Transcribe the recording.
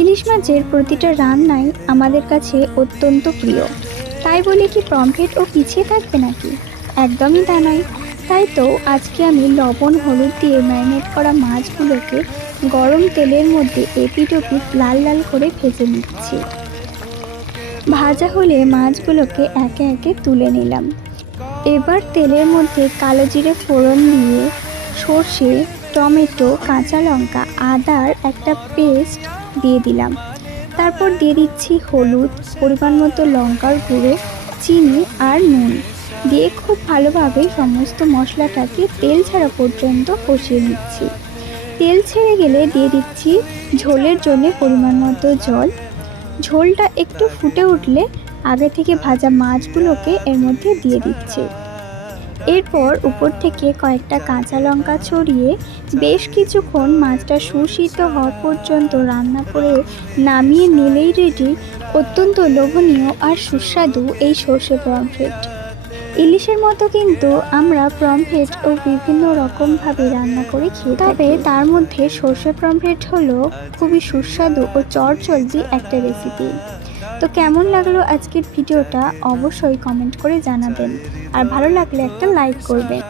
ইলিশ মাছের প্রতিটা রান্নাই আমাদের কাছে অত্যন্ত প্রিয়। তাই বলে কি পমফ্রেটও পিছিয়ে থাকবে নাকি? একদমই তা নয়। তাই তো আজকে আমি লবণ হলুদ দিয়ে ম্যারিনেট করা মাছগুলোকে গরম তেলের মধ্যে এপিট ওপিট লাল লাল করে ভেজে নিচ্ছি। ভাজা হলে মাছগুলোকে একে একে তুলে নিলাম। এবার তেলের মধ্যে কালো জিরে ফোড়ন দিয়ে সর্ষে, টমেটো, কাঁচা লঙ্কা, আদার একটা পেস্ট দিয়ে দিলাম। তারপর দিয়ে দিচ্ছি হলুদ, পরিমাণ মতো লঙ্কার গুঁড়ো, চিনি আর নুন দিয়ে খুব ভালোভাবে সমস্ত মশলাটাকে তেল ছাড়া পর্যন্ত কষিয়ে নিচ্ছি। তেল ছেড়ে গেলে দিয়ে দিচ্ছি ঝোলের জন্য পরিমাণ মতো জল। ঝোলটা একটু ফুটে উঠলে আগে থেকে ভাজা মাছগুলোকে এর মধ্যে দিয়ে দিচ্ছি। এরপর উপর থেকে কয়েকটা কাঁচা লঙ্কা ছড়িয়ে বেশ কিছুক্ষণ মাছটা সুসিদ্ধ হওয়া পর্যন্ত রান্না করে নামিয়ে নিলেই রেডি অত্যন্ত লোভনীয় আর সুস্বাদু এই সর্ষে পমফ্রেট। ইলিশের মতো কিন্তু আমরা পমফ্রেট ও বিভিন্ন রকমভাবে রান্না করে খেয়ে থাকি, তবে তার মধ্যে সর্ষে পমফ্রেট হলো খুবই সুস্বাদু ও চটজলদি একটা রেসিপি। তো কেমন লাগলো আজকের ভিডিওটা অবশ্যই কমেন্ট করে জানাবেন, আর ভালো লাগলে একটা লাইক করবেন।